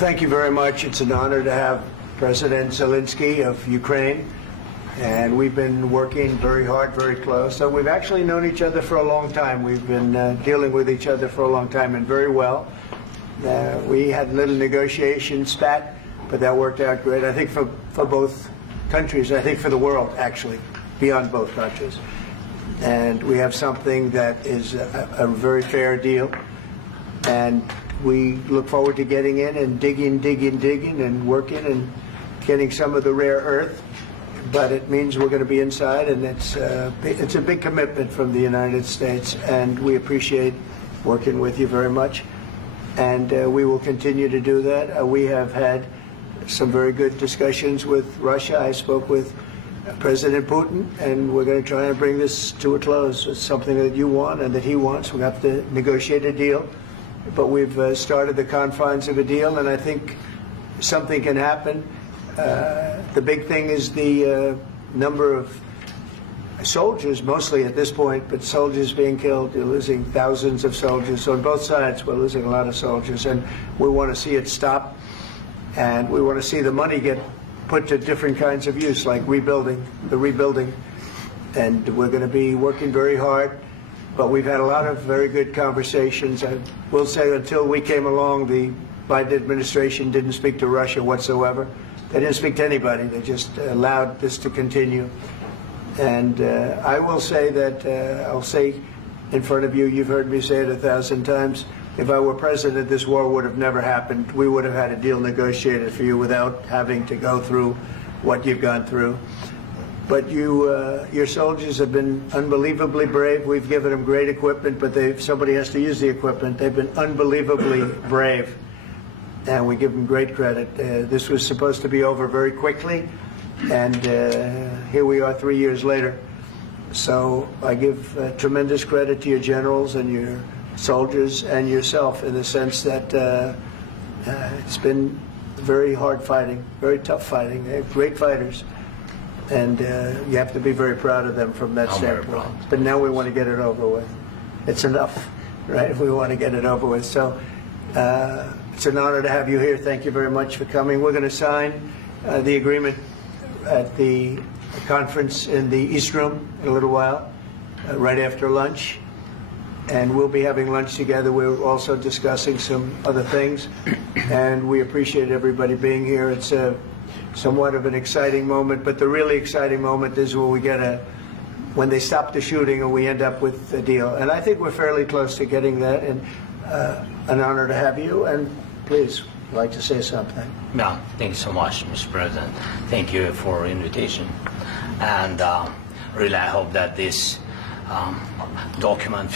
thank you very much. It's an honor to have President Zelensky of Ukraine, and we've been working very hard, very close. So we've actually known each other for a long time. We've been dealing with each other for a long time, and very well. We had a little negotiation spat, but that worked out great. I think for both countries, I think for the world, actually, beyond both countries. And we have something that is a very fair deal. And we look forward to getting in and digging and working and getting some of the rare earth. But it means we're going to be inside, and it's a big commitment from the United States, and we appreciate working with you very much. And we will continue to do that. We have had some very good discussions with Russia. I spoke with President Putin, and we're going to try and bring this to a close. It's something that you want and that he wants. We have to negotiate a deal. But we've started the confines of a deal, and I think something can happen. The big thing is the number of soldiers, mostly at this point, but soldiers being killed. You're losing thousands of soldiers. So on both sides, we're losing a lot of soldiers, and we want to see it stop. And we want to see the money get put to different kinds of use, like rebuilding. And we're going to be working very hard. But we've had a lot of very good conversations. I will say until we came along, the Biden administration didn't speak to Russia whatsoever. They didn't speak to anybody. They just allowed this to continue. And I will say that, I'll say in front of you, you've heard me say it 1,000 times, if I were president, this war would have never happened. We would have had a deal negotiated for you without having to go through what you've gone through. But your soldiers have been unbelievably brave. We've given them great equipment, but somebody has to use the equipment. They've been unbelievably brave, and we give them great credit. This was supposed to be over very quickly, and here we are 3 years later. So I give tremendous credit to your generals and your soldiers and yourself in the sense that it's been very hard fighting, very tough fighting. They're great fighters. And you have to be very proud of them from that standpoint. But now we want to get it over with. It's enough, right? We want to get it over with. So it's an honor to have you here. Thank you very much for coming. We're going to sign the agreement at the conference in the East Room in a little while, right after lunch. And we'll be having lunch together. We're also discussing some other things. And we appreciate everybody being here. It's somewhat of an exciting moment, but the really exciting moment is when we when they stop the shooting and we end up with a deal. And I think we're fairly close to getting that, and an honor to have you. And please, I'd like to say something. Yeah, thank you so much, Mr. President. Thank you for the invitation. And really, I hope that this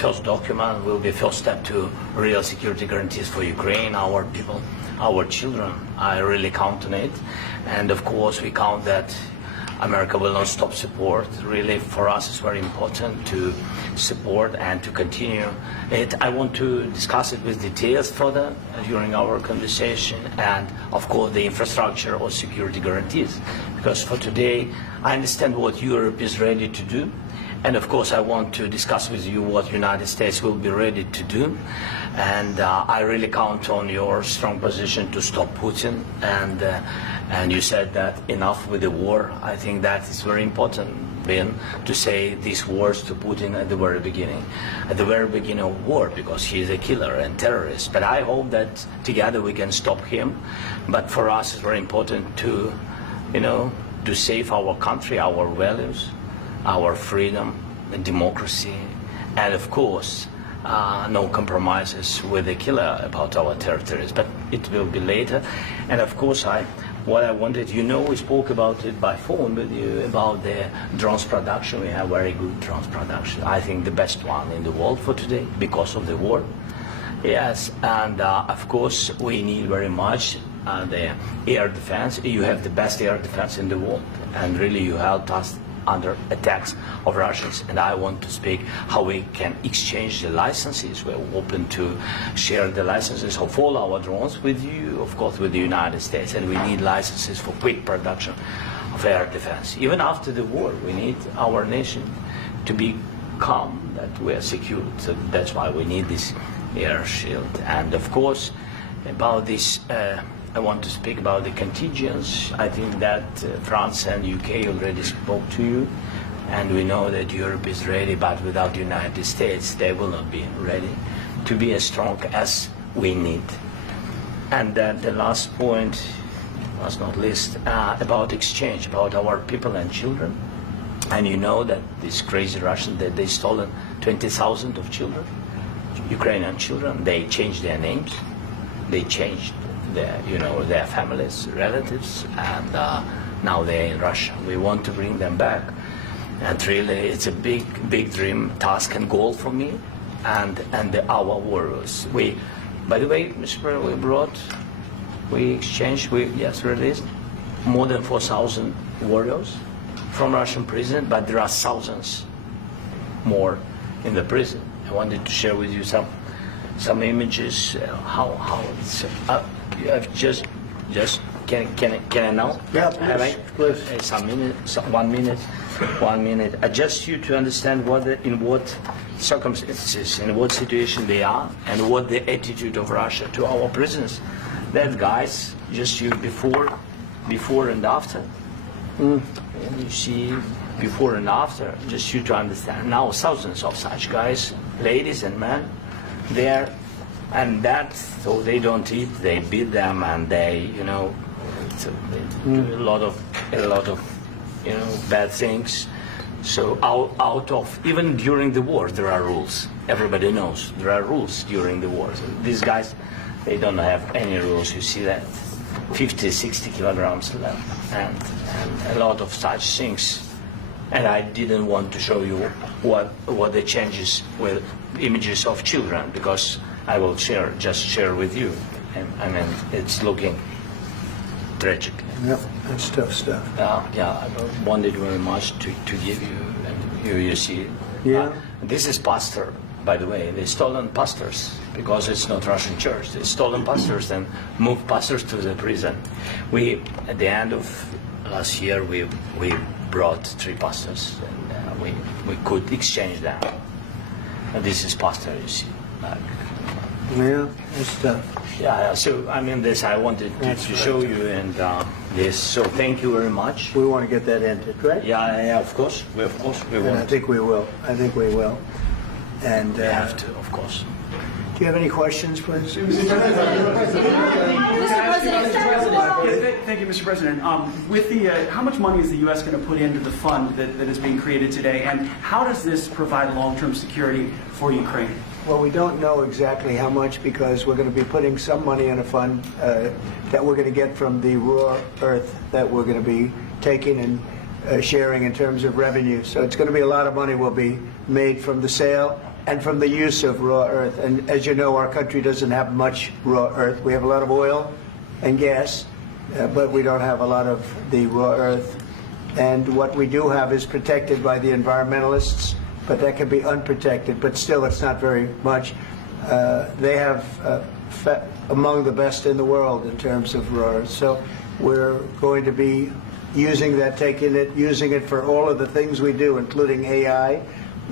first document, will be first step to real security guarantees for Ukraine, our people, our children. I really count on it. And of course, we count that America will not stop support. Really, for us, it's very important to support and to continue it. I want to discuss it with details further during our conversation, and of course, the infrastructure or security guarantees. Because for today, I understand what Europe is ready to do. And of course, I want to discuss with you what the United States will be ready to do. And I really count on your strong position to stop Putin. And you said that enough with the war. I think that is very important, Ben, to say these words to Putin at the very beginning of war, because he is a killer and terrorist. But I hope that together we can stop him. But for us, it's very important to, to save our country, our values, our freedom and democracy, and of course, no compromises with the killer about our territories. But it will be later. And of course, what I wanted, we spoke about it by phone with you about the drones production. We have very good drones production. I think the best one in the world for today because of the war. Yes, and of course, we need very much the air defense. You have the best air defense in the world, and really you helped us under attacks of Russians. And I want to speak how we can exchange the licenses. We're open to share the licenses of all our drones with you, of course, with the United States. And we need licenses for quick production of air defense. Even after the war, we need our nation to be calm, that we are secure. So that's why we need this air shield. And of course, about this I want to speak about the contingents. I think that France and UK already spoke to you, and we know that Europe is ready, but without the United States, they will not be ready to be as strong as we need. And then the last point, last not least, about exchange, about our people and children. And you know that these crazy Russians, that they stolen 20,000 of children, Ukrainian children. They changed their names, they changed their, their families, relatives, and now they're in Russia. We want to bring them back, and really, it's a big dream, task, and goal for me, and our warriors. By the way, Mr. President, we exchanged, released more than 4,000 warriors from Russian prison, but there are thousands more in the prison. I wanted to share with you some images. How it's can I now? Yeah, Have I? please. Some minute, 1 minute, 1 minute. Just you to understand in what circumstances, in what situation they are, and what the attitude of Russia to our prisoners. That guys, just you before and after. And you see before and after, just you to understand. Now thousands of such guys, ladies and men, there, and that, so they don't eat, they beat them, and they, they do a lot of bad things. So out of, even during the war, there are rules. Everybody knows there are rules during the war. So these guys, they don't have any rules. You see that 50, 60 kilograms left, and a lot of such things. And I didn't want to show you what the changes with images of children, because I will just share with you. And I mean, it's looking tragic. Yep, that's tough stuff. I wanted very much to give you, and you see. Yeah. This is pastor, by the way. They stolen pastors, because it's not Russian church. They stolen pastors and moved pastors to the prison. At the end of last year, we brought 3 pastors, and we could exchange them. And this is pastor, you see. Yeah, that's tough. Yeah. So I mean, this I wanted to show you, and this. So thank you very much. We want to get that ended, right? Yeah. Of course, we And want. I think we will. And We have to, of course. do you have any questions, please? Thank you, Mr. President. With the, how much money is the U.S. going to put into the fund that is being created today, and how does this provide long-term security for Ukraine? Well, we don't know exactly how much, because we're going to be putting some money in a fund that we're going to get from the raw earth that we're going to be taking and sharing in terms of revenue. So it's going to be a lot of money will be made from the sale and from the use of raw earth. And as you know, our country doesn't have much raw earth. We have a lot of oil and gas, but we don't have a lot of the raw earth. And what we do have is protected by the environmentalists, but that can be unprotected. But still, it's not very much. They have among the best in the world in terms of raw earth. So we're going to be using that, using it for all of the things we do, including AI,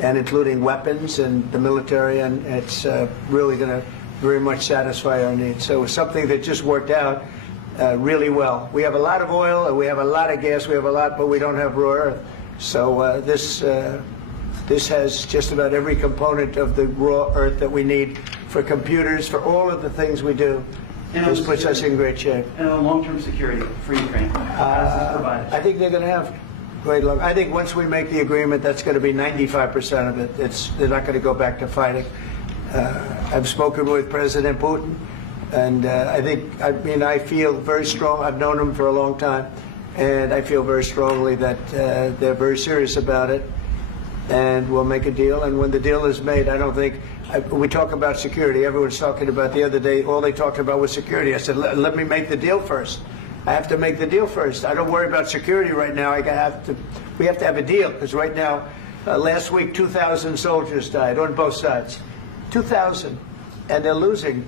and including weapons and the military, and it's really going to very much satisfy our needs. So it's something that just worked out really well. We have a lot of oil, and we have a lot of gas, we have a lot, but we don't have raw earth. So this has just about every component of the raw earth that we need for computers, for all of the things we do. This puts us in great shape. And on long-term security for Ukraine, how does this provide? I think they're going to have great luck. I think once we make the agreement, that's going to be 95% of it. They're not going to go back to fighting. I've spoken with President Putin, and I feel very strong. I've known him for a long time, and I feel very strongly that they're very serious about it, and we'll make a deal. And when the deal is made, I don't think we talk about security. Everyone's talking about the other day. All they talked about was security. I said, let me make the deal first. I have to make the deal first. I don't worry about security right now. We have to have a deal, because right now, last week, 2,000 soldiers died on both sides. 2,000, and they're losing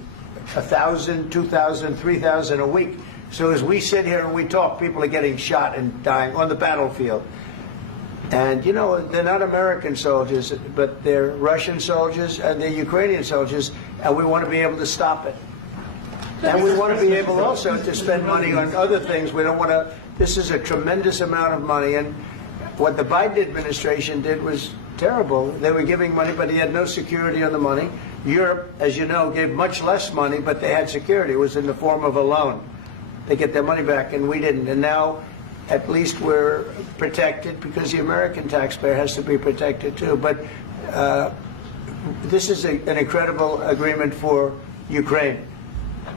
1,000, 2,000, 3,000 a week. So as we sit here and we talk, people are getting shot and dying on the battlefield. And they're not American soldiers, but they're Russian soldiers and they're Ukrainian soldiers, and we want to be able to stop it. And we want to be able also to spend money on other things. We don't want to, this is a tremendous amount of money. And what the Biden administration did was terrible. They were giving money, but he had no security on the money. Europe, as you know, gave much less money, but they had security. It was in the form of a loan. They get their money back, and we didn't. And now, at least we're protected because the American taxpayer has to be protected too. But this is an incredible agreement for Ukraine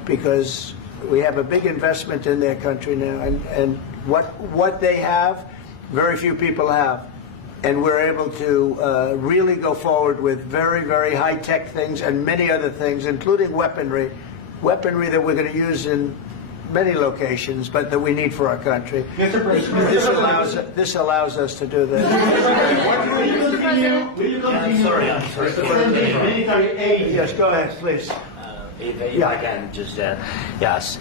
because we have a big investment in their country now, and what they have, very few people have. And we're able to really go forward with very, very high-tech things and many other things, including weaponry that we're going to use in many locations, but that we need for our country. Mr. President, This allows us to do this. will you continue I'm sorry. sending military aid? Yes, go ahead, please. If I can just, yes.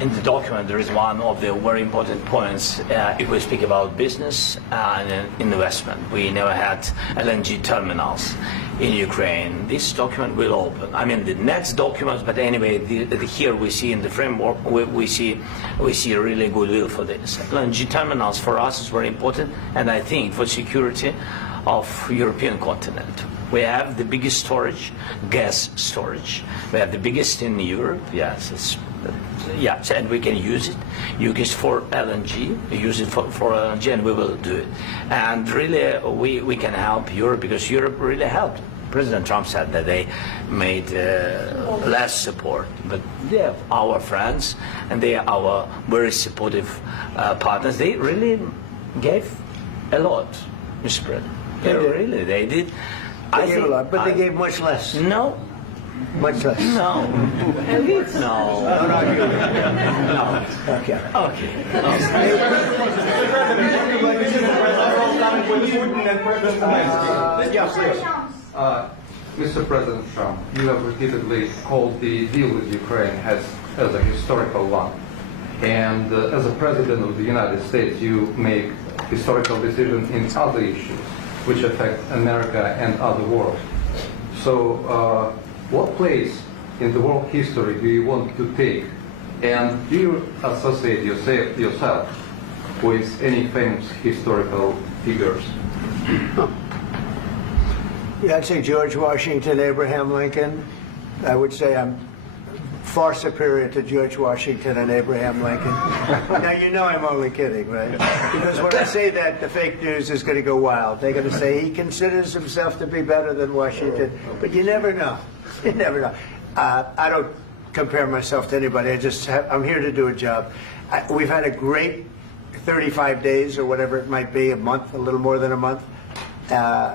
In the document, there is one of the very important points. If we speak about business and investment, we never had LNG terminals in Ukraine. This document will open. I mean, the next documents, but anyway, here we see in the framework, we see a really good will for this. LNG terminals for us is very important, and I think for security of European continent. We have the biggest storage, gas storage. We have the biggest in Europe. Yes, yes, and we can use it. Use it for LNG. Use it for LNG, and we will do it. And really, we can help Europe because Europe really helped. President Trump said that they made less support, but they are our friends and they are our very supportive partners. They really gave a lot, Mr. President. They did. They gave a lot, but they gave much less. No. Much less. No. No. No. Okay. Mr. President Trump, you have repeatedly called the deal with Ukraine as a historical one. And as a President of the United States, you make historical decisions in other issues which affect America and other world. So what place in the world history do you want to take? And do you associate yourself with any famous historical figures? Yeah, I'd say George Washington, Abraham Lincoln. I would say I'm far superior to George Washington and Abraham Lincoln. Now, you know I'm only kidding, right? Because when I say that, the fake news is going to go wild. They're going to say he considers himself to be better than Washington. But you never know. You never know. I don't compare myself to anybody. I'm here to do a job. We've had a great 35 days or whatever it might be, a month, a little more than a month.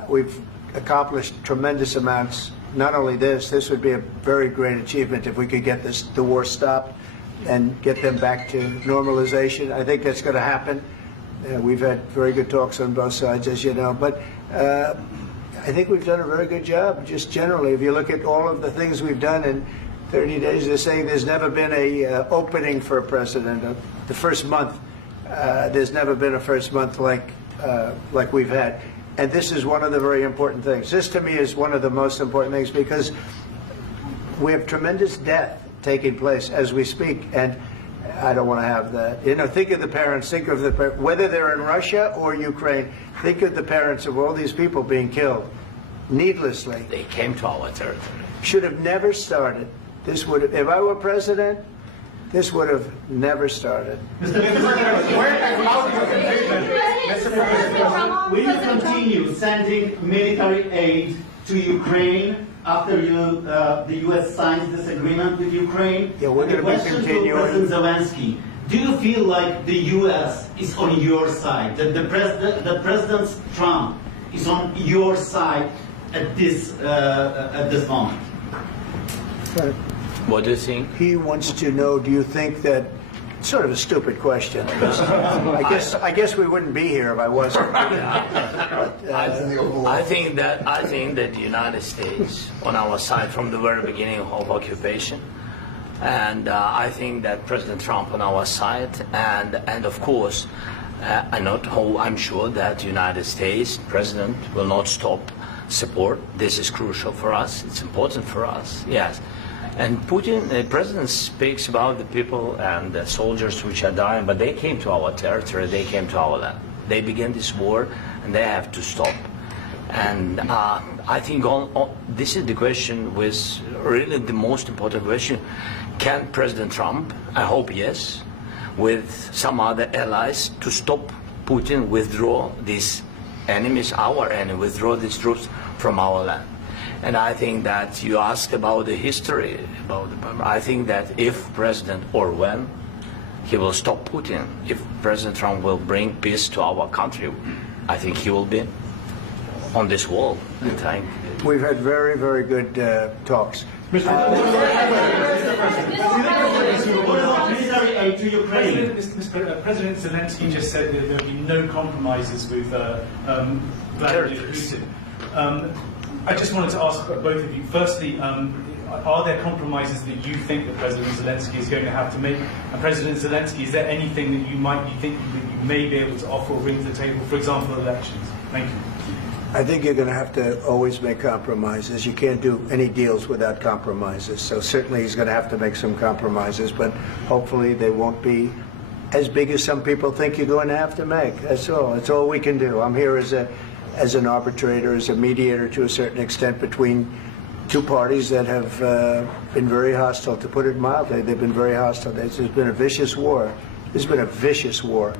We've accomplished tremendous amounts. Not only this would be a very great achievement if we could get the war stopped and get them back to normalization. I think that's going to happen. We've had very good talks on both sides, as you know. But I think we've done a very good job, just generally. If you look at all of the things we've done in 30 days, they're saying there's never been a opening for a president. The first month, there's never been a first month like we've had. And this is one of the very important things. This, to me, is one of the most important things because we have tremendous death taking place as we speak, and I don't want to have that. You know, think of the parents, whether they're in Russia or Ukraine, think of the parents of all these people being killed needlessly. They came to our territory. Should have never started. This would have, if I were president, this would have never started. Mr. President, will you continue sending military aid to Ukraine after the U.S. signs this agreement with Ukraine? Yeah, we're going to be continuing. To President Zelensky, do you feel like the U.S. is on your side? That President Trump is on your side at this moment? Right. What do you think? He wants to know, do you think that, sort of a stupid question. I guess we wouldn't be here if I wasn't. I think that the United States on our side from the very beginning of occupation, and I think that President Trump on our side, and of course, I'm sure that the United States President will not stop support. This is crucial for us. It's important for us. Yes. And Putin, the president, speaks about the people and the soldiers which are dying, but they came to our territory, they came to our land. They began this war, and they have to stop. And I think this is the question, with really the most important question. Can President Trump, I hope yes, with some other allies, to stop Putin, withdraw these enemies, our enemy, withdraw these troops from our land? And I think that you asked about the history, I think that if President, or when, he will stop Putin, if President Trump will bring peace to our country, I think he will be on this wall. We've had very, very good talks. President Zelensky just said that there will be no compromises with Vladimir Putin. I just wanted to ask both of you, firstly, are there compromises that you think that President Zelensky is going to have to make? And President Zelensky, is there anything that you might be thinking that you may be able to offer or bring to the table, for example, elections? Thank you. I think you're going to have to always make compromises. You can't do any deals without compromises. So certainly he's going to have to make some compromises, but hopefully they won't be as big as some people think you're going to have to make. That's all. That's all we can do. I'm here as an arbitrator, as a mediator to a certain extent between two parties that have been very hostile, to put it mildly. They've been very hostile. There's been a vicious war. There's been a vicious war.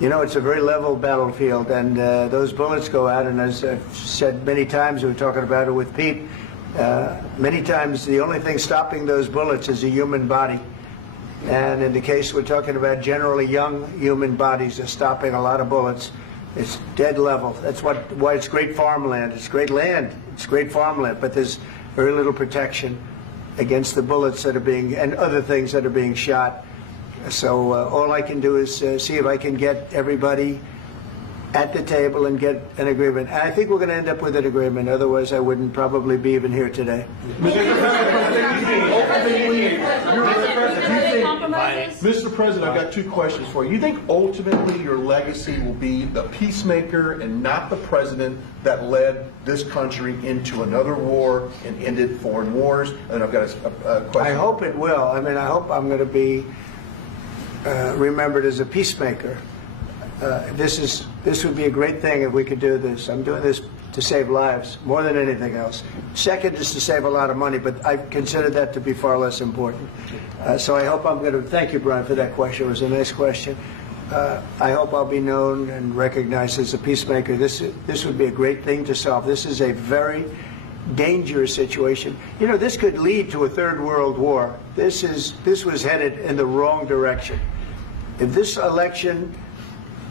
You know, it's a very level battlefield, and those bullets go out, and as I've said many times, we were talking about it with Pete, many times the only thing stopping those bullets is a human body. And in the case we're talking about, generally young human bodies are stopping a lot of bullets. It's dead level. That's why it's great farmland. It's great land. It's great farmland, but there's very little protection against the bullets that are being, and other things that are being shot. So all I can do is see if I can get everybody at the table and get an agreement. And I think we're going to end up with an agreement. Otherwise, I wouldn't probably be even here today. Mr. President, I've got two questions for you. You think ultimately your legacy will be the peacemaker and not the president that led this country into another war and ended foreign wars? And I've got a question. I hope it will. I mean, I hope I'm going to be remembered as a peacemaker. This would be a great thing if we could do this. I'm doing this to save lives more than anything else. Second is to save a lot of money, but I consider that to be far less important. So I hope I'm going to, thank you, Brian, for that question. It was a nice question. I hope I'll be known and recognized as a peacemaker. This would be a great thing to solve. This is a very dangerous situation. You know, this could lead to a third world war. This was headed in the wrong direction. If this election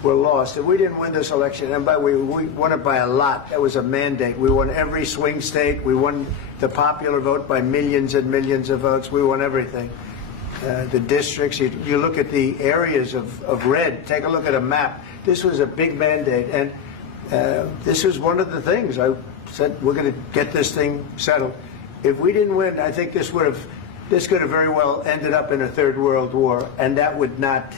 were lost, if we didn't win this election, and we won it by a lot, that was a mandate. We won every swing state. We won the popular vote by millions and millions of votes. We won everything. The districts, you look at the areas of red, take a look at a map. This was a big mandate, and this was one of the things. I said, we're going to get this thing settled. If we didn't win, I think this could have very well ended up in a third world war, and that would not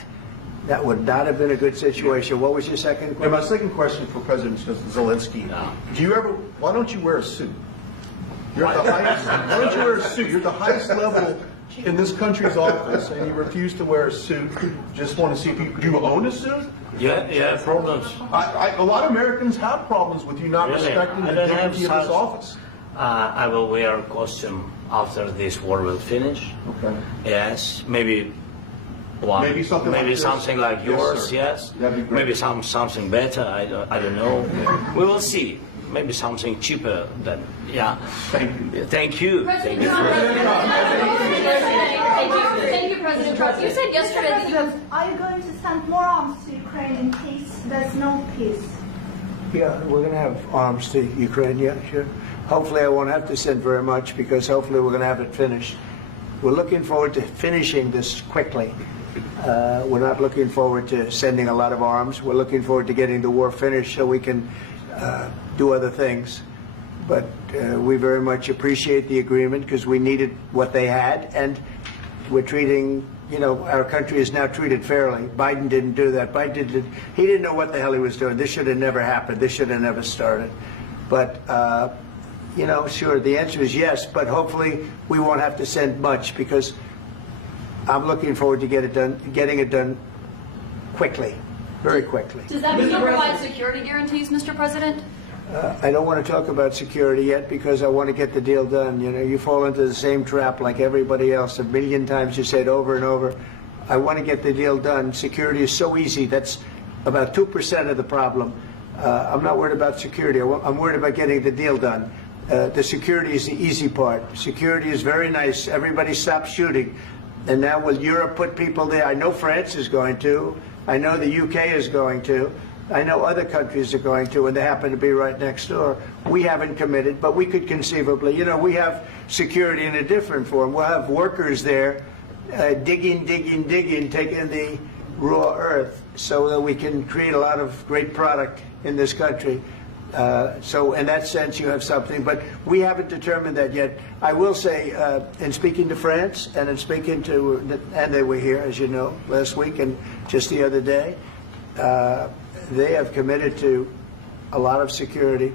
have been a good situation. What was your second question? And my second question for President Zelensky: why don't you wear a suit? You're at the highest. Why don't you wear a suit? You're at the highest level in this country's office, and you refuse to wear a suit. Just want to see if do you own a suit? Yeah, problems. A lot of Americans have problems with you not respecting the dignity of this office. I will wear a costume after this war will finish. Okay. Yes, maybe one. Maybe something like yours. sir. Yes. That'd be great. Maybe something better. I don't know. We will see. Maybe something cheaper than, yeah. Thank you. Thank you. Thank you, President Trump. You said yesterday that you have... Are you going to send more arms to Ukraine in case there's no peace? Yeah, we're going to have arms to Ukraine, yeah, sure. Hopefully I won't have to send very much, because hopefully we're going to have it finished. We're looking forward to finishing this quickly. We're not looking forward to sending a lot of arms. We're looking forward to getting the war finished so we can do other things. But we very much appreciate the agreement, because we needed what they had, and we're treating, you know, our country is now treated fairly. Biden didn't do that. He didn't know what the hell he was doing. This should have never happened. This should have never started. But you know, sure, the answer is yes, but hopefully we won't have to send much, because I'm looking forward to getting it done quickly, very quickly. Does that mean you'll provide security guarantees, Mr. President? I don't want to talk about security yet, because I want to get the deal done. You know, you fall into the same trap like everybody else. A million times you say it over and over. I want to get the deal done. Security is so easy. That's about 2% of the problem. I'm not worried about security. I'm worried about getting the deal done. The security is the easy part. Security is very nice. Everybody stopped shooting. And now will Europe put people there? I know France is going to. I know the UK is going to. I know other countries are going to, and they happen to be right next door. We haven't committed, but we could conceivably. You know, we have security in a different form. We'll have workers there digging, taking the raw earth so that we can create a lot of great product in this country. So in that sense, you have something, but we haven't determined that yet. I will say, in speaking to France and in speaking to, and they were here, as you know, last week and just the other day, they have committed to a lot of security.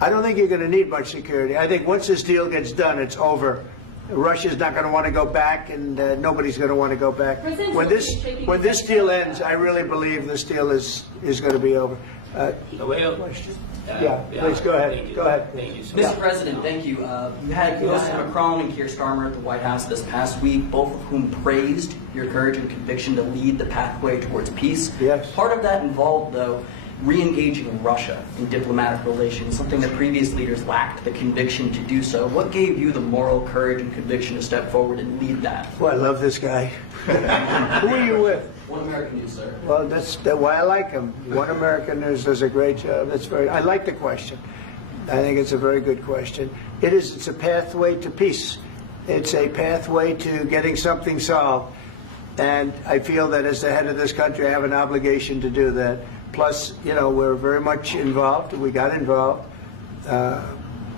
I don't think you're going to need much security. I think once this deal gets done, it's over. Russia's not going to want to go back, and nobody's going to want to go back. When this deal ends, I really believe this deal is going to be over. Yeah, please go ahead. Go ahead. Thank you, sir. Mr. President, thank you. You had Mr. Macron and Keir Starmer at the White House this past week, both of whom praised your courage and conviction to lead the pathway towards peace. Yes. Part of that involved, though, re-engaging Russia in diplomatic relations, something that previous leaders lacked the conviction to do so. What gave you the moral courage and conviction to step forward and lead that? Well, I love this guy. Who are you with? One American News, sir. Well, that's why I like him. One American News does a great job. I like the question. I think it's a very good question. It's a pathway to peace. It's a pathway to getting something solved. And I feel that as the head of this country, I have an obligation to do that. Plus, you know, we're very much involved. We got involved.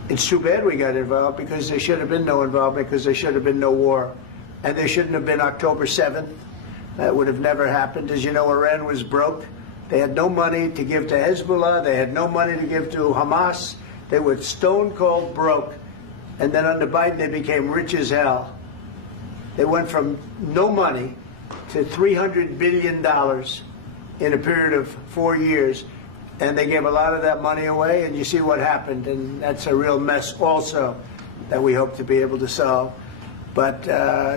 It's too bad we got involved, because there should have been no involvement, because there should have been no war. And there shouldn't have been October 7th. That would have never happened. As you know, Iran was broke. They had no money to give to Hezbollah. They had no money to give to Hamas. They were stone cold broke. And then under Biden, they became rich as hell. They went from no money to $300 billion in a period of 4 years. And they gave a lot of that money away, and you see what happened. And that's a real mess also that we hope to be able to solve. But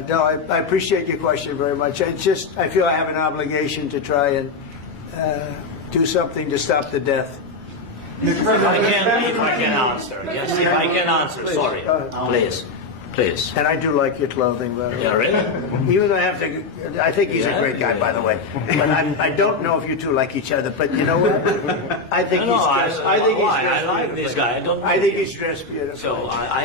no, I appreciate your question very much. It's just, I feel I have an obligation to try and do something to stop the death. If I can answer. Yes, if I can answer. Please, Sorry. go ahead. Please. And I do like your clothing, by the way. Yeah, really? Even though I have to, I think he's a great guy, by the way. But I don't know if you two like each other. But you know what? I think he's dressed. I think he's dressed. I like this guy. I think he's dressed beautifully. So I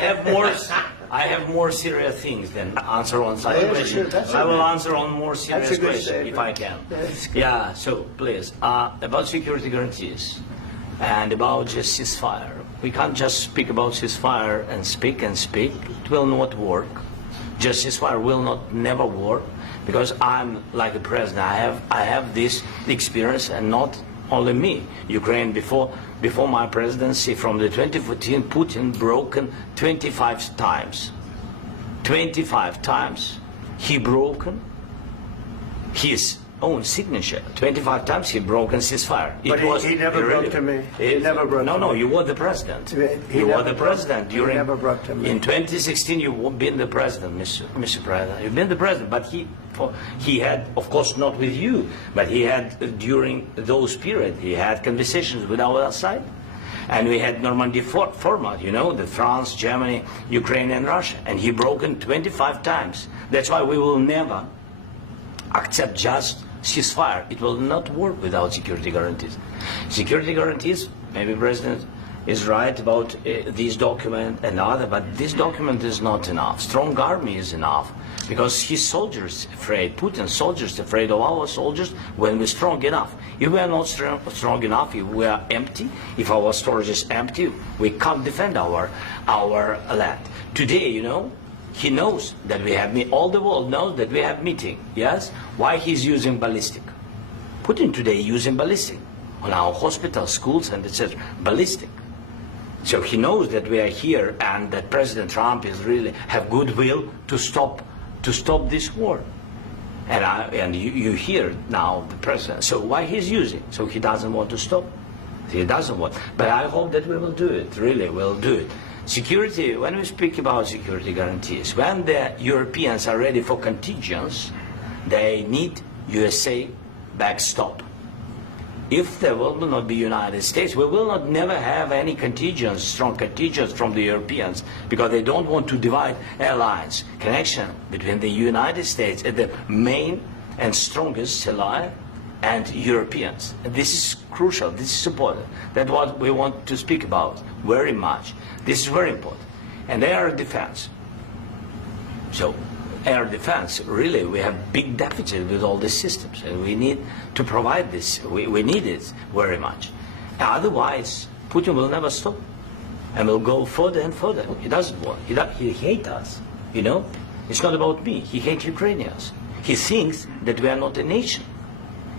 have more serious things than answer on such Yeah, questions. sure, that's I will okay. answer on more serious That's a good questions statement. if I can. That's good. Yeah. So please, about security guarantees and about just ceasefire. We can't just speak about ceasefire and speak. It will not work. Just ceasefire will never work, because I'm like a president. I have this experience, and not only me. Ukraine before my presidency, from the 2014, Putin broken 25 times. 25 times he broken his own signature. 25 times he broken ceasefire. But he never broke to me. He never broke to me. No, you were the president. He You were never the broke- president he during. never broke to me. In 2016, you've been the president, Mr. President. You've been the president, but he had, of course, not with you, but he had during those periods. He had conversations with our side, and we had Normandy format. You know, the France, Germany, Ukraine, and Russia, and he broken 25 times. That's why we will never accept just ceasefire. It will not work without security guarantees. Security guarantees, maybe President is right about this document and other, but this document is not enough. Strong army is enough, because his soldiers afraid, Putin's soldiers afraid of our soldiers when we're strong enough. If we are not strong enough, if we are empty, if our storage is empty, we can't defend our land. Today, you know, he knows that we have all the world knows that we have meeting. Yes, why he's using ballistic? Putin today using ballistic on our hospitals, schools, and etc. Ballistic. So he knows that we are here and that President Trump is really have goodwill to stop this war. And you hear now the president. So why he's using? So he doesn't want to stop. He doesn't want. But I hope that we will do it. Really, we'll do it. Security. When we speak about security guarantees, when the Europeans are ready for contingents, they need USA backstop. If there will not be United States, we will not never have any contingents, strong contingents from the Europeans, because they don't want to divide alliance, connection between the United States and the main and strongest ally and Europeans. And this is crucial, this is important. That's what we want to speak about very much. This is very important. And air defense. So air defense, really, we have big deficit with all these systems, and we need to provide this. We need it very much. Otherwise, Putin will never stop, and will go further and further. He doesn't want. He hates us. You know, it's not about me. He hates Ukrainians. He thinks that we are not a nation.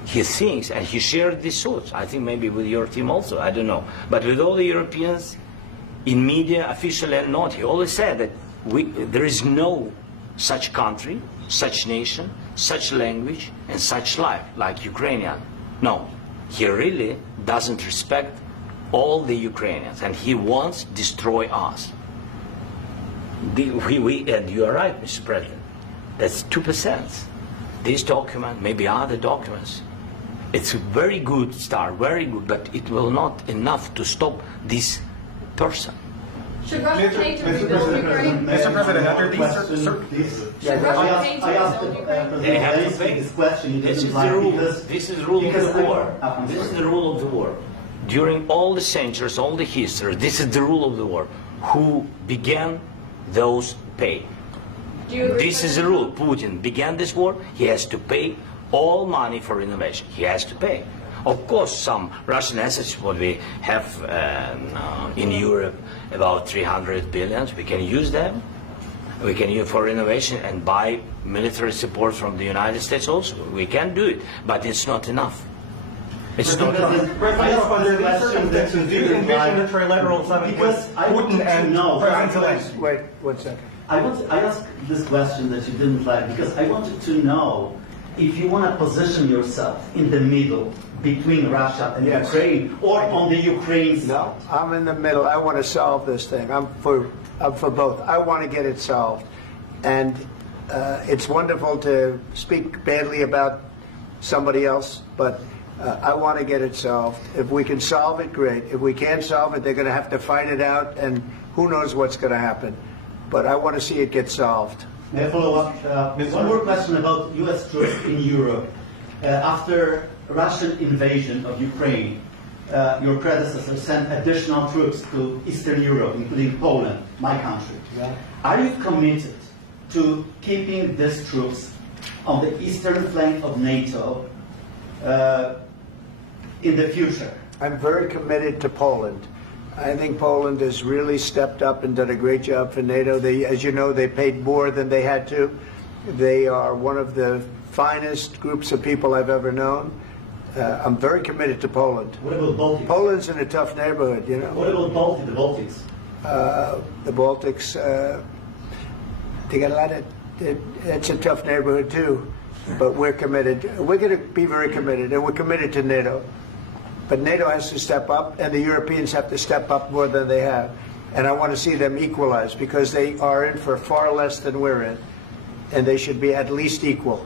He thinks, and he shared these thoughts. I think maybe with your team also. I don't know, but with all the Europeans, in media, officially and not, he always said that there is no such country, such nation, such language, and such life like Ukrainian. No, he really doesn't respect all the Ukrainians, and he wants to destroy us. And you are right, Mr. President. That's 2%. This document, maybe other documents, it's a very good start, very good, but it will not enough to stop this person. Should Russia pay to rebuild Ukraine? Mr. President, under these Should Russia pay to rebuild Ukraine? They have to pay. This question you This didn't is like the rule. because This is the rule of because the war. I'm This is sorry. the rule of the war. During all the centuries, all the history, this is the rule of the war. Who began, those pay. Do you agree This with is the that? rule. Putin began this war. He has to pay all money for innovation. He has to pay. Of course, some Russian assets, what we have in Europe, about 300 billion, we can use them. We can use for innovation and buy military support from the United States also. We can do it, but it's not enough. It's not enough. President, under these circumstances, do you envision a trilateral summit with Because I want Putin to and know. President Zelensky? Wait 1 second. I asked this question that you didn't like because I wanted to know if you want to position yourself in the middle between Russia and Yes. Ukraine or on the Ukraine side. No, I'm in the middle. I want to solve this thing. I'm for both. I want to get it solved. And it's wonderful to speak badly about somebody else, but I want to get it solved. If we can solve it, great. If we can't solve it, they're going to have to fight it out, and who knows what's going to happen. But I want to see it get solved. May I follow up? One more question about U.S. troops in Europe. After Russian invasion of Ukraine, your predecessor sent additional troops to Eastern Europe, including Poland, my country. Are you committed to keeping these troops on the eastern flank of NATO in the future? I'm very committed to Poland. I think Poland has really stepped up and done a great job for NATO. They, as you know, they paid more than they had to. They are one of the finest groups of people I've ever known. I'm very committed to Poland. What about Baltics? Poland's in a tough neighborhood, you know. What about the Baltics? The Baltics, they got a lot of, it's a tough neighborhood too. But we're committed. We're going to be very committed, and we're committed to NATO. But NATO has to step up, and the Europeans have to step up more than they have. And I want to see them equalize, because they are in for far less than we're in. And they should be at least equal.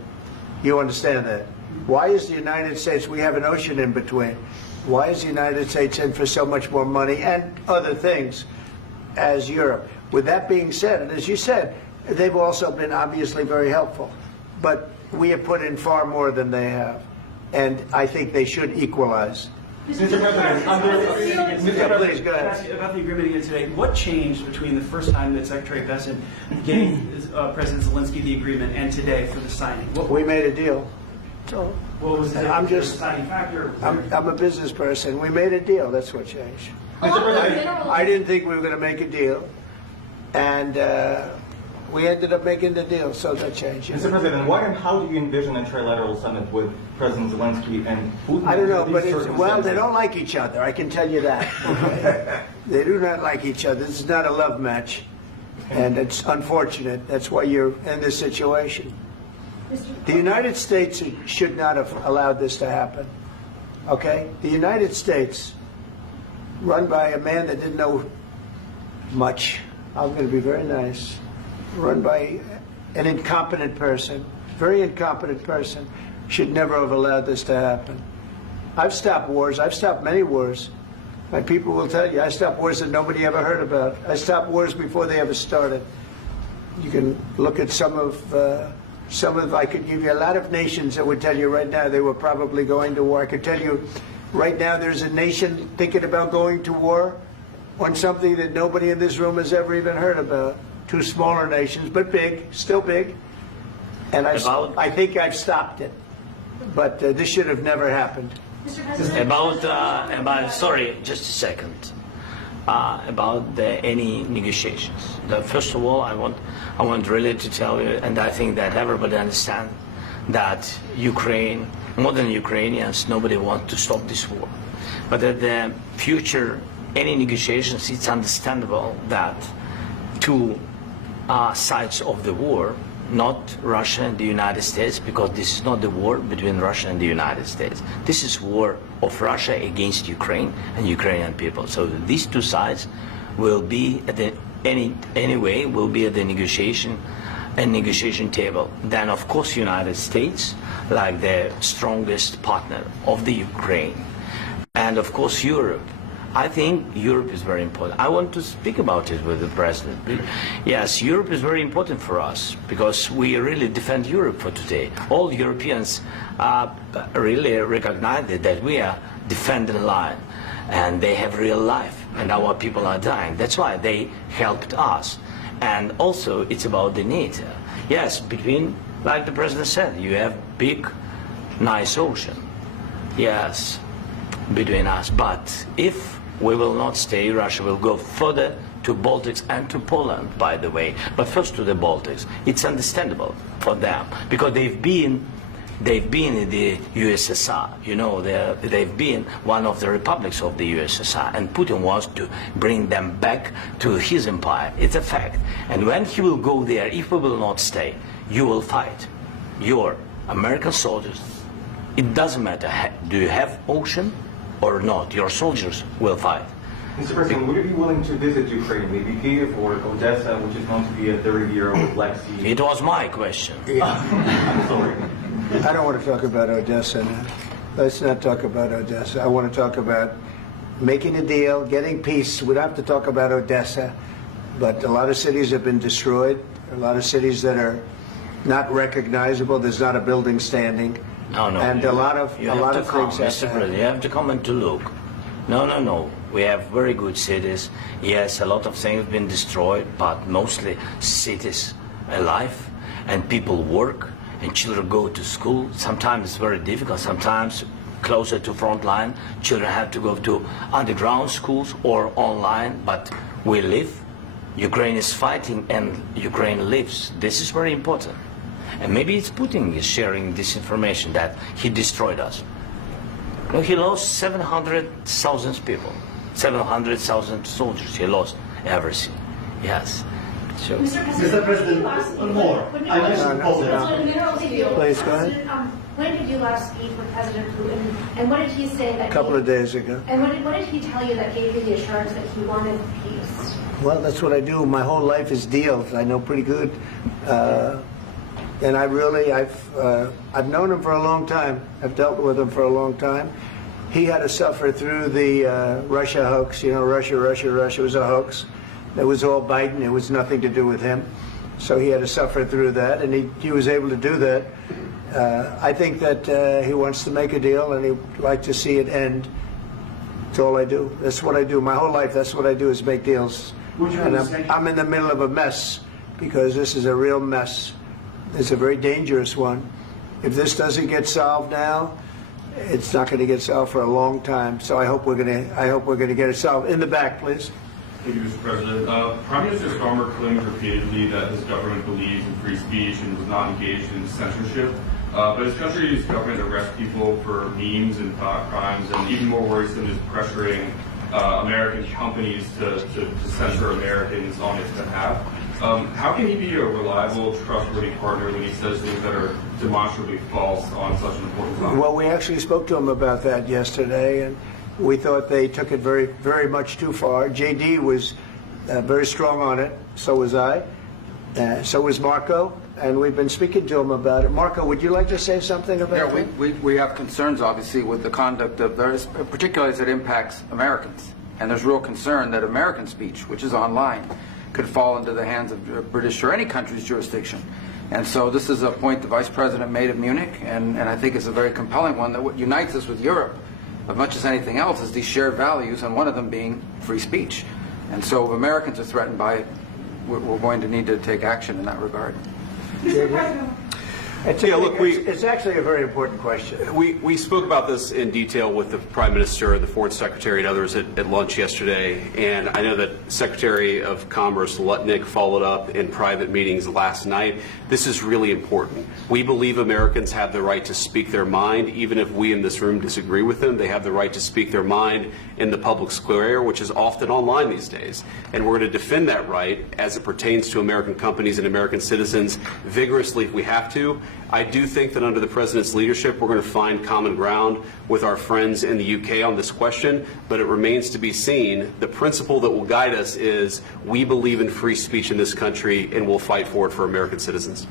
You understand that? Why is the United States, we have an ocean in between. Why is the United States in for so much more money and other things as Europe? With that being said, and as you said, they've also been obviously very helpful. But we have put in far more than they have. And I think they should equalize. Mr. President, Please, go ahead. ask you about the agreement again today. What changed between the first time that Secretary Bessent gave President Zelensky the agreement and today for the signing? We made a deal. So What was the I'm just- deciding factor? I'm a business person. We made a deal. That's what changed. Along with mineral I didn't think we were going to make a deal. And We ended up making the deal, so that changed. Mr. President, why and how do you envision a trilateral summit with President Zelensky and Putin? I don't know, under but these well, they circumstances? don't like each other. I can tell you that. They do not like each other. This is not a love match, and it's unfortunate. That's why you're in this situation. The United States should not have allowed this to happen. Okay, the United States, run by a man that didn't know much. I'm going to be very nice. Run by an incompetent person, very incompetent person, should never have allowed this to happen. I've stopped wars. I've stopped many wars. My people will tell you, I stopped wars that nobody ever heard about. I stopped wars before they ever started. You can look at some of, I could give you a lot of nations that would tell you right now they were probably going to war. I could tell you right now there's a nation thinking about going to war on something that nobody in this room has ever even heard about. Two smaller nations, but big, still big. And I think I've stopped it. But this should have never happened. Mr. President, About sorry, just a second. About any negotiations. First of all, I want really to tell you, and I think that everybody understands that Ukraine, more than Ukrainians, nobody wants to stop this war. But at the future, any negotiations, it's understandable that two sides of the war, not Russia and the United States, because this is not the war between Russia and the United States. This is war of Russia against Ukraine and Ukrainian people. So these two sides will be at the anyway will be at the negotiation table. Then of course United States, like the strongest partner of the Ukraine, and of course Europe. I think Europe is very important. I want to speak about it with the President. Yes, Europe is very important for us because we really defend Europe for today. All Europeans really recognize that we are defending line and they have real life and our people are dying. That's why they helped us. And also it's about the NATO. Yes, between, like the President said, you have big, nice ocean. Yes, between us. But if we will not stay, Russia will go further to Baltics and to Poland, by the way. But first to the Baltics. It's understandable for them because they've been in the USSR. You know, they've been one of the republics of the USSR, and Putin wants to bring them back to his empire. It's a fact. And when he will go there, if we will not stay, you will fight. Your American soldiers, it doesn't matter, do you have ocean or not, your soldiers will fight. Mr. President, would you be willing to visit Ukraine, maybe Kiev or Odessa, which is known to be a 30-year-old Black Sea? It was my question. I'm sorry. I don't want to talk about Odessa now. Let's not talk about Odessa. I want to talk about making a deal, getting peace. We don't have to talk about Odessa, but a lot of cities have been destroyed. A lot of cities that are not recognizable. There's not a building standing. No. And a lot of things Mr. President, you have to come and to look. No. We have very good cities. Yes, a lot of things have been destroyed, but mostly cities alive, and people work, and children go to school. Sometimes it's very difficult. Sometimes closer to front line, children have to go to underground schools or online. But we live. Ukraine is fighting, and Ukraine lives. This is very important. And maybe it's Putin is sharing this information that he destroyed us. No, he lost 700,000 people, 700,000 soldiers. He lost everything. Yes. So, Mr. President, one more. I mentioned Poland. Please, go ahead. When did you last speak with President Putin, and what did he say that? A couple of days ago. And what did he tell you that gave you the assurance that he wanted peace? Well, that's what I do. My whole life is deals. I know pretty good. And I've known him for a long time. I've dealt with him for a long time. He had to suffer through the Russia hoax. You know, Russia was a hoax. It was all Biden. It was nothing to do with him. So he had to suffer through that, and he was able to do that. I think that he wants to make a deal, and he'd like to see it end. That's all I do. That's what I do. My whole life, that's what I do, is make deals. And I'm in the middle of a mess, because this is a real mess. It's a very dangerous one. If this doesn't get solved now, it's not going to get solved for a long time. So I hope we're going to get it solved. In the back, please. Thank you, Mr. President. Prime Minister Starmer claimed repeatedly that his government believes in free speech and was not engaged in censorship. But his country's government arrests people for memes and thought crimes, and even more worrisome is pressuring American companies to censor Americans on its behalf. How can he be a reliable, trustworthy partner when he says things that are demonstrably false on such an important topic? Well, we actually spoke to him about that yesterday, and we thought they took it very, very much too far. JD was very strong on it. So was I. So was Marco. And we've been speaking to him about it. Marco, would you like to say something about that? We have concerns, obviously, with the conduct of those, particularly as it impacts Americans. And there's real concern that American speech, which is online, could fall into the hands of British or any country's jurisdiction. And so this is a point the Vice President made at Munich, and I think it's a very compelling one, that what unites us with Europe, as much as anything else, is these shared values, and one of them being free speech. And so if Americans are threatened by it, we're going to need to take action in that regard. Mr. President. It's actually a very important question. We spoke about this in detail with the Prime Minister, the Foreign Secretary, and others at lunch yesterday. And I know that Secretary of Commerce Lutnick followed up in private meetings last night. This is really important. We believe Americans have the right to speak their mind, even if we in this room disagree with them. They have the right to speak their mind in the public square, which is often online these days. And we're going to defend that right as it pertains to American companies and American citizens vigorously if we have to. I do think that under the President's leadership, we're going to find common ground with our friends in the UK on this question, but it remains to be seen. The principle that will guide us is we believe in free speech in this country, and we'll fight for it for American citizens.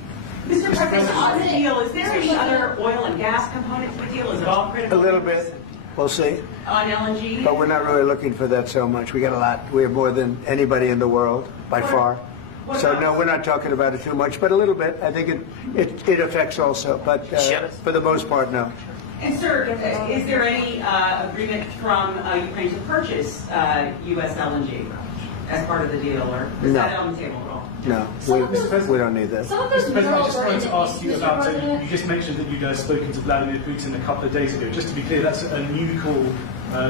Mr. President, on the deal, is there any other oil and gas component to the deal? Is it all critical? A little bit. We'll see. On LNG? But we're not really looking for that so much. We got a lot. We have more than anybody in the world, by far. So no, we're not talking about it too much, but a little bit. I think it affects also, but for the most part, no. And sir, is there any agreement from Ukraine to purchase U.S. LNG as part of the deal, or is that on the table at all? No, we don't need that. Mr. President, I just wanted to ask you about, you just mentioned that you'd spoken to Vladimir Putin a couple of days ago. Just to be clear, that's a new call,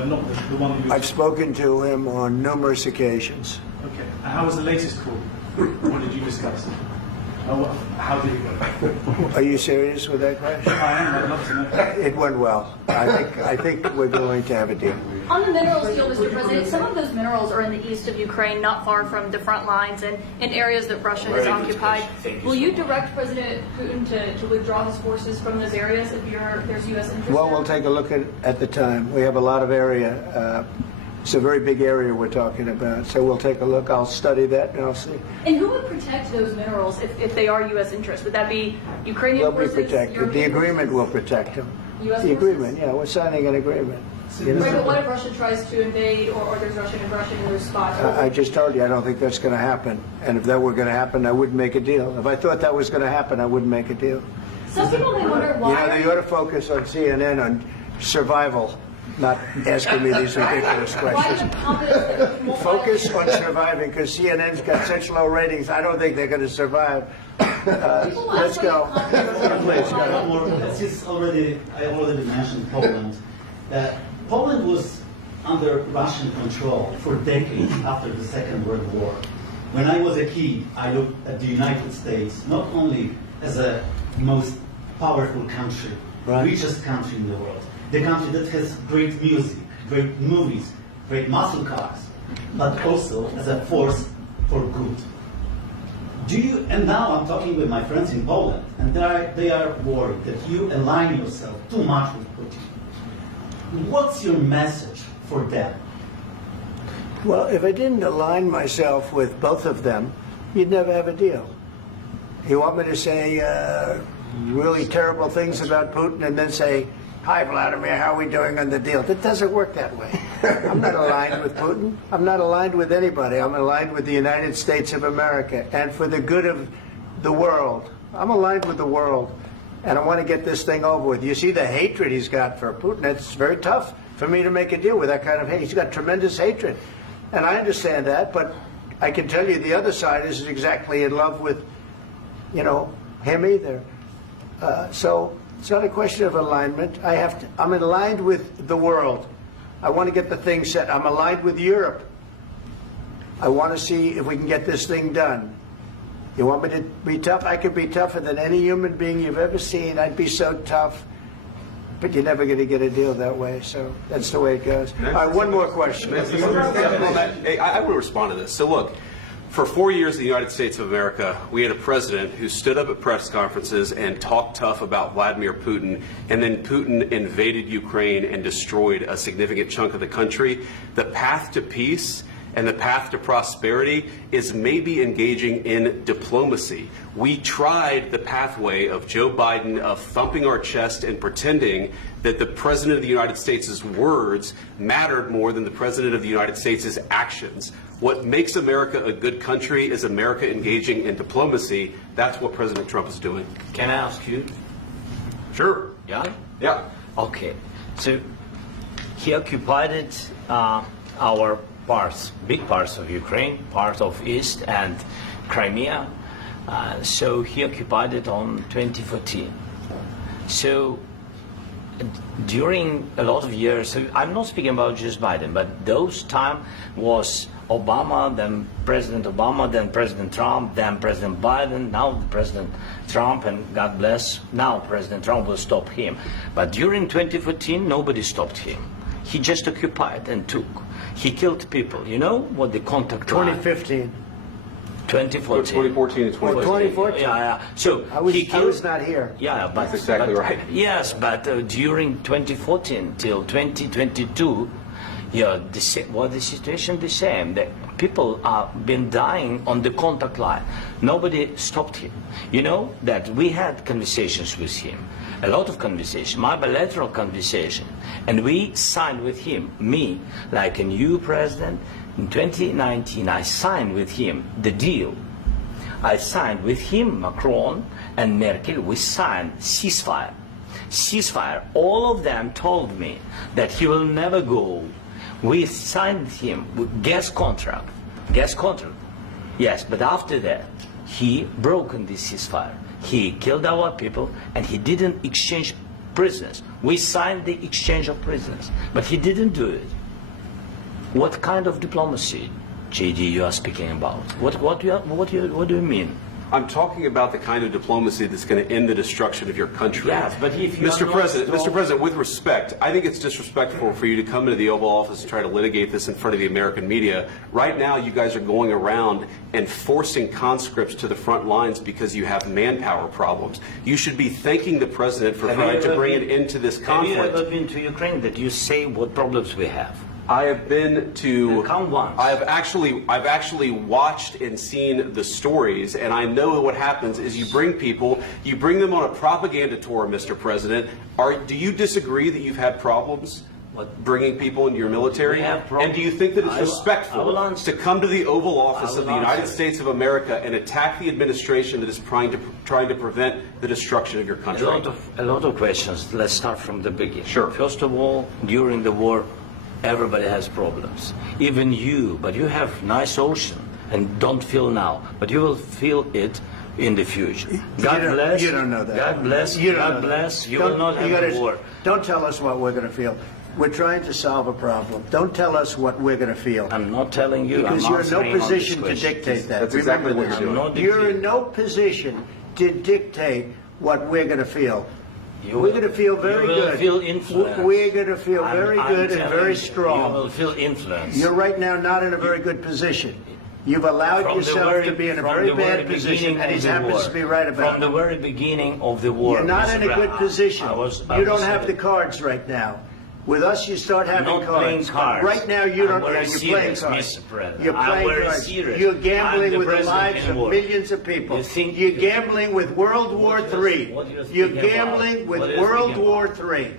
not the one that you... I've spoken to him on numerous occasions. Okay. And how was the latest call? What did you discuss? How did it go? Are you serious with that question? I am. I'd love to know. It went well. I think we're going to have a deal. On the minerals deal, Mr. President, some of those minerals are in the east of Ukraine, not far from the front lines and in areas that Russia has occupied. Will you direct President Putin to withdraw his forces from those areas if there's U.S. interest? Well, we'll take a look at the time. We have a lot of area. It's a very big area we're talking about, so we'll take a look. I'll study that, and I'll see. And who would protect those minerals if they are U.S. interests? Would that be Ukrainian forces? They'll be protected. European The agreement forces? will protect them. U.S. The forces? agreement, yeah, we're signing an agreement. Right, but what if Russia tries to invade or there's Russian aggression in those spots? I just told you I don't think that's going to happen. And if that were going to happen, I wouldn't make a deal. If I thought that was going to happen, I wouldn't make a deal. Some people may wonder why. You ought to focus on CNN on survival, not asking me these ridiculous questions. Focus on surviving, because CNN's got such low ratings. I don't think they're going to survive. Let's go. Please, go. Since I already mentioned Poland. Poland was under Russian control for decades after the Second World War. When I was a kid, I looked at the United States not only as a most powerful country, richest country in the world, the country that has great music, great movies, great muscle cars, but also as a force for good. And now I'm talking with my friends in Poland, and they are worried that you align yourself too much with Putin. What's your message for them? Well, if I didn't align myself with both of them, you'd never have a deal. You want me to say really terrible things about Putin and then say, "Hi, Vladimir, how are we doing on the deal?" It doesn't work that way. I'm not aligned with Putin. I'm not aligned with anybody. I'm aligned with the United States of America and for the good of the world. I'm aligned with the world, and I want to get this thing over with. You see the hatred he's got for Putin. It's very tough for me to make a deal with that kind of hate. He's got tremendous hatred, and I understand that, but I can tell you the other side isn't exactly in love with, him either. So it's not a question of alignment. I'm aligned with the world. I want to get the thing set. I'm aligned with Europe. I want to see if we can get this thing done. You want me to be tough? I could be tougher than any human being you've ever seen. I'd be so tough. But you're never going to get a deal that way, so that's the way it goes. All right, one more question. Hey, I want to respond to this. So look, for 4 years in the United States of America, we had a president who stood up at press conferences and talked tough about Vladimir Putin, and then Putin invaded Ukraine and destroyed a significant chunk of the country. The path to peace and the path to prosperity is maybe engaging in diplomacy. We tried the pathway of Joe Biden of thumping our chest and pretending that the President of the United States' words mattered more than the President of the United States' actions. What makes America a good country is America engaging in diplomacy. That's what President Trump is doing. Can I ask you? Sure. Yeah? Yeah. Okay. So he occupied our parts, big parts of Ukraine, part of East and Crimea. So he occupied it on 2014. So during a lot of years, so I'm not speaking about just Biden, but those time was Obama, then President Obama, then President Trump, then President Biden, now President Trump, and God bless, now President Trump will stop him. But during 2014, nobody stopped him. He just occupied and took. He killed people. You know what the contact 2015. 2014. 2014 and 2014. 2014. Yeah. So I was not here. Yeah, but that's exactly right. Yes, but during 2014 till 2022, yeah, the situation the same. The people have been dying on the contact line. Nobody stopped him. You know that we had conversations with him, a lot of conversation, my bilateral conversation, and we signed with him, me, like a new president. In 2019, I signed with him the deal. I signed with him, Macron and Merkel, we signed ceasefire. Ceasefire. All of them told me that he will never go. We signed him with gas contract. Gas contract. Yes, but after that, he broken the ceasefire. He killed our people and he didn't exchange prisoners. We signed the exchange of prisoners, but he didn't do it. What kind of diplomacy, JD, you are speaking about? What do you mean? I'm talking about the kind of diplomacy that's going to end the destruction of your country. Yes, but if you Mr. President, with respect, I think it's disrespectful for you to come into the Oval Office and try to litigate this in front of the American media. Right now, you guys are going around and forcing conscripts to the front lines because you have manpower problems. You should be thanking the President for trying to bring an end to this conflict. Have you ever been to Ukraine that you say what problems we have? I have been to. Count once. I've actually watched and seen the stories, and I know what happens is you bring them on a propaganda tour, Mr. President. Do you disagree that you've had problems bringing people into your military? And do you think that it's respectful to come to the Oval Office of the United States of America and attack the administration that is trying to prevent the destruction of your country? A lot of questions. Let's start from the beginning. Sure. First of all, during the war, everybody has problems. Even you, but you have nice ocean and don't feel now, but you will feel it in the future. God bless. You don't know that. God bless. God bless. You will not have a war. Don't tell us what we're going to feel. We're trying to solve a problem. Don't tell us what we're going to feel. I'm not telling you. Because you're in no position to dictate that. That's exactly what you're doing. You're in no position to dictate what we're going to feel. We're going to feel very good. You will feel influence. We're going to feel very good and very strong. You will feel influence. You're right now not in a very good position. You've allowed yourself to be in a very bad position, and he happens to be right about it. From the very beginning of the war. You're not in a good position. You don't have the cards right now. With us, you start having cards. Right now, you don't. You're playing cards. You're playing cards. You're gambling with the lives of millions of people. You're gambling with World War III. You're gambling with World War III.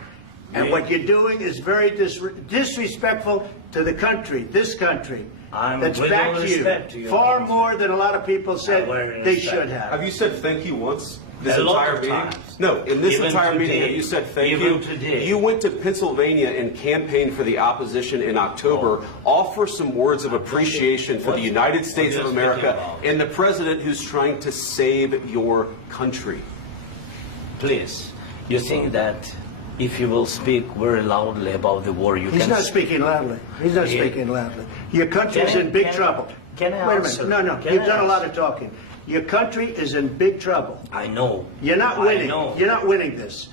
And what you're doing is very disrespectful to the country, this country, that's backed you far more than a lot of people said they should have. Have you said thank you once? This entire meeting? No, in this entire meeting, you said thank you. You went to Pennsylvania and campaigned for the opposition in October. Offer some words of appreciation for the United States of America and the president who's trying to save your country. Please, you think that if you will speak very loudly about the war, you can... He's not speaking loudly. He's not speaking loudly. Your country's in big trouble. Can I Wait a answer? minute. No, Can you've I done a lot answer? of talking. Your country is in big trouble. I know. You're not I winning. know. You're not winning this.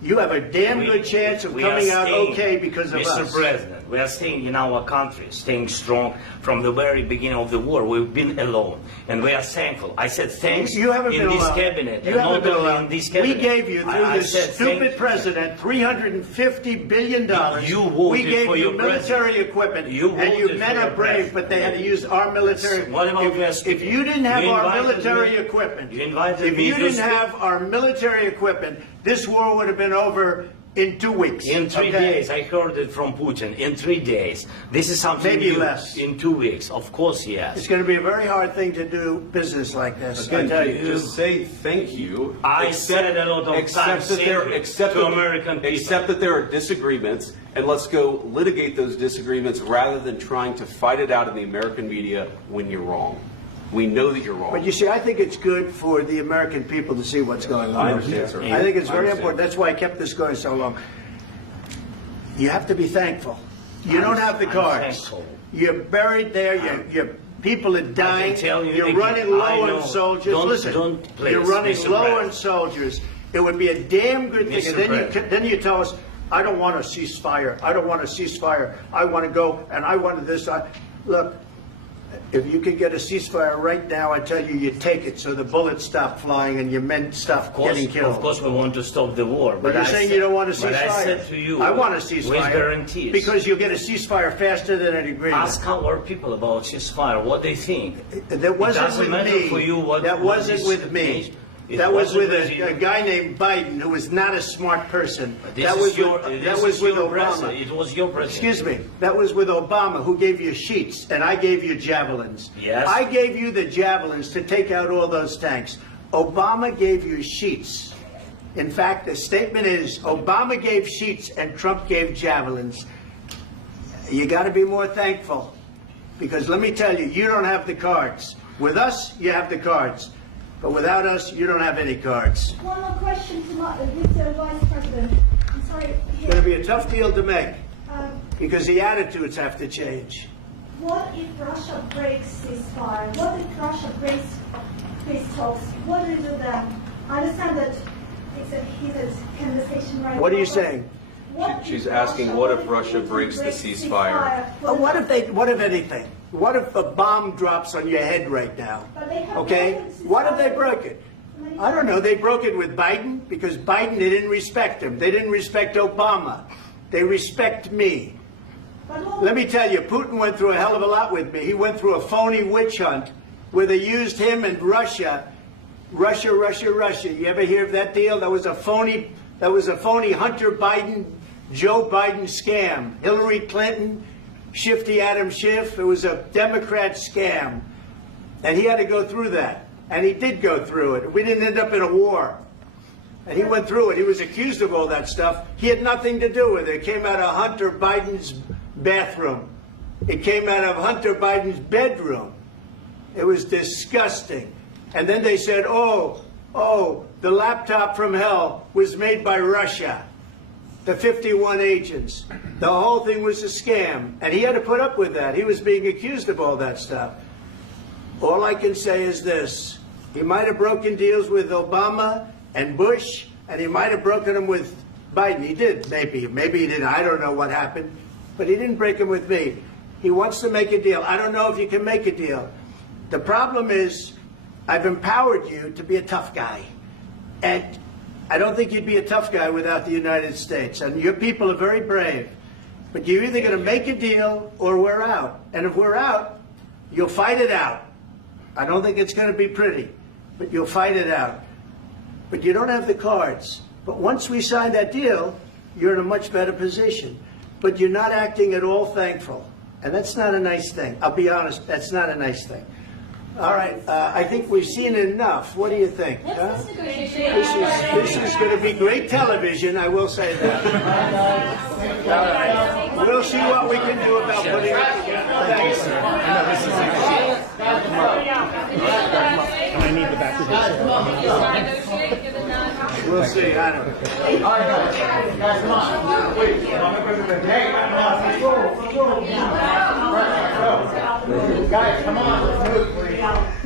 You have a damn good chance of coming out okay because of us. Mr. President, we are staying in our country, staying strong from the very beginning of the war. We've been alone, and we are thankful. I said thanks You haven't in been this alone. cabinet, You and haven't not been only alone. in this cabinet. We gave you, through I this said stupid thank- president, $350 billion. You voted we gave for you your military president. equipment, You and you voted men for are your brave, president. but they had to use our military. What about If you didn't have You our invited military me- equipment, You invited if me you to didn't speak. have our military equipment, this war would have been over in 2 weeks. In 3 okay? days, I heard it from Putin. In 3 days, this is something Maybe new. less. In 2 weeks, of course, yes. It's going to be a very hard thing to do business like this. I tell you. Just say thank you. I said a lot of times that there, thank you accept to that- American people. Accept that there are disagreements, and let's go litigate those disagreements rather than trying to fight it out in the American media when you're wrong. We know that you're wrong. But you see, I think it's good for the American people to see what's going on. I understand, sir. I think it's I very understand. important. That's why I kept this going so long. You have to be thankful. You don't have the I'm cards. thankful. You're buried there. Your people are dying. tell you You're again, running I low know. on soldiers. Don't- Listen, don't, please, you're running Mr. low President. on soldiers. It would be a damn good thing. Mr. And then you tell us, I don't want a ceasefire. I don't want a ceasefire. I want to go, and I want this. Look, if you could get a ceasefire right now, I tell you, you take it so the bullets stop flying and your men stop getting killed. Of course, we want to stop the war. But you're I saying said- you don't want a ceasefire. But I said to you, I want a with ceasefire. guarantees. Because you'll get a ceasefire faster than an agreement. Ask our people about ceasefire, what they think. That wasn't it doesn't with matter me. for you what That what wasn't this with me. means. It That was wasn't with you. a guy named Biden, who was not a smart person. This That is was your- with, this that was is with your Obama. president. It was your president. Excuse me. That was with Obama, who gave you sheets, and I gave you javelins. Yes. I gave you the javelins to take out all those tanks. Obama gave you sheets. In fact, the statement is Obama gave sheets and Trump gave javelins. You got to be more thankful, because let me tell you, you don't have the cards. With us, you have the cards. But without us, you don't have any cards. One more question to Mr. Vice President. I'm sorry. It's going to be a tough deal to make, Um, because the attitudes have to change. What if Russia breaks ceasefire? What if Russia breaks peace talks? What do you do then? I understand that it's a heated conversation right now. What are you but saying? what She's if asking, what if Russia Putin breaks the breaks ceasefire? What if anything? What if a bomb drops on your head right now? But they have Okay? broken What if they ceasefire. broke it? I don't know. They broke it with Biden, because Biden, they didn't respect him. They didn't respect Obama. They respect me. Let me tell you, Putin went through a hell of a lot with me. He went through a phony witch hunt where they used him and Russia. Russia. You ever hear of that deal? That was a phony Hunter Biden, Joe Biden scam. Hillary Clinton, Shifty Adam Schiff. It was a Democrat scam. And he had to go through that. And he did go through it. We didn't end up in a war. And he went through it. He was accused of all that stuff. He had nothing to do with it. It came out of Hunter Biden's bathroom. It came out of Hunter Biden's bedroom. It was disgusting. And then they said, oh, the laptop from hell was made by Russia. The 51 agents. The whole thing was a scam. And he had to put up with that. He was being accused of all that stuff. All I can say is this. He might have broken deals with Obama and Bush, and he might have broken them with Biden. He did, maybe. Maybe he didn't. I don't know what happened. But he didn't break them with me. He wants to make a deal. I don't know if you can make a deal. The problem is, I've empowered you to be a tough guy. And I don't think you'd be a tough guy without the United States. And your people are very brave. But you're either going to make a deal or we're out. And if we're out, you'll fight it out. I don't think it's going to be pretty, but you'll fight it out. But you don't have the cards. But once we sign that deal, you're in a much better position. But you're not acting at all thankful. And that's not a nice thing. I'll be honest, that's not a nice thing. All right, I think we've seen enough. What do you think? Huh? This is going to be great television, I will say that. All right. We'll see what we can do about putting it together. Thanks. I need the back of We'll see. I don't know. All right, guys, come on. Wait, President. Hey, let's go. Guys, come on, let's move.